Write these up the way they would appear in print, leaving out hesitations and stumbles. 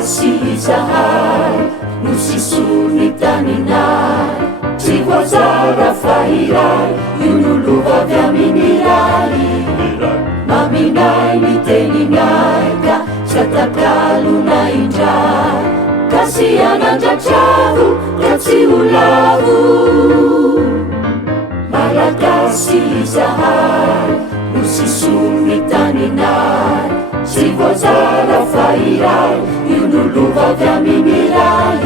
Malagasy zahay no sisony taninay tsy voazara fahiray io nolovavy amin'iray maminay ny teninay ka satakalona indray kasi anandratravo ka tsy ho lavo Malagasy zahay no sisony taninay tsy voazara fahiray io nolovavy amin'iray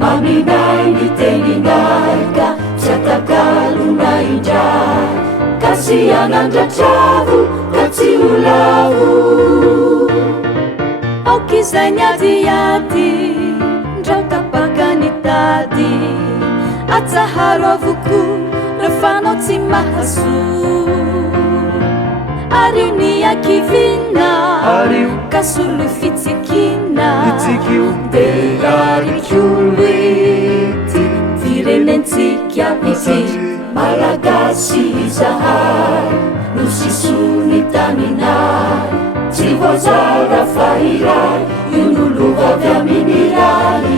maminay ny teninay ka satakalona indray kasi anandratravo ka tsy ho lavo aok'izay ny adiady ndrao tapaka ny tady atsaharo avoko rehefanao tsy mahasoa ario ny akivina ka solo fitsikina de arikiolo ety firenentsika ity Malagasy zahay no sisony taninay tsy voazara fahiray io nolovavy amin'iray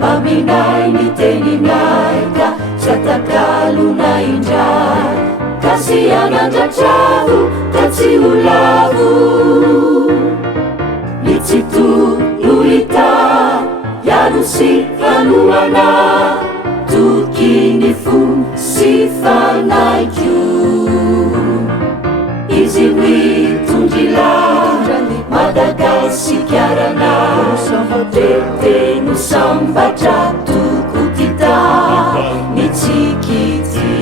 maminay ny teninay ka satakalona indray kasi anandratravo ka tsy ho lavo mitsitolo ita iano sy fanoana tokiny fo sy fanaikio izy mitondrila Madagasikarana teteno sambatra toko tita mitsikity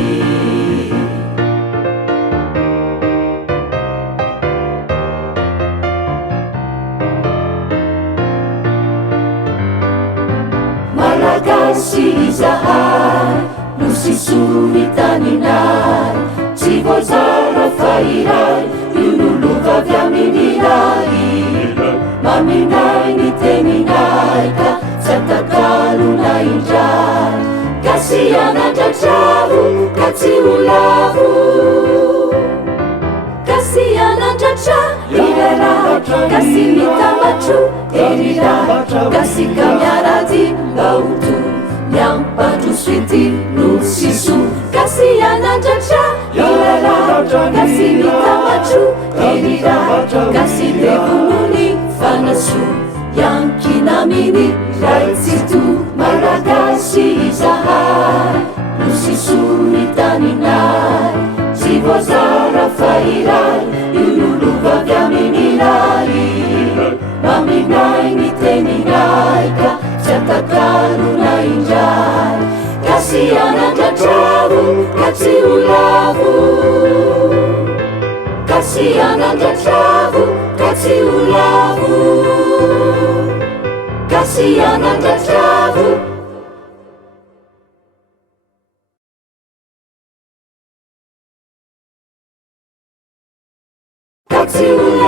Malagasy zahay no sisony taninay tsy voazara fahiray io nolovavy amin'iray maminay ny teninay ka satakalona indray kasi anandratravo ka tsy ho lavo kasi anandratra irara kasi mitambatro erira kasi kamiarady mbaoto miampandro soity no siso kasi anandratra irara kasi mitambatro erira kasi bevonony fanaso yankinaminy raitsito Malagasy zahay no sisony taninay tsy voazara fahiray io nolovavy amin'iray maminay ny teninay ka satakalona indray kasi anandratravo ka tsy ho lavo kasi anandratravo ka tsy ho lavo kasi anandratravo ka tsy ho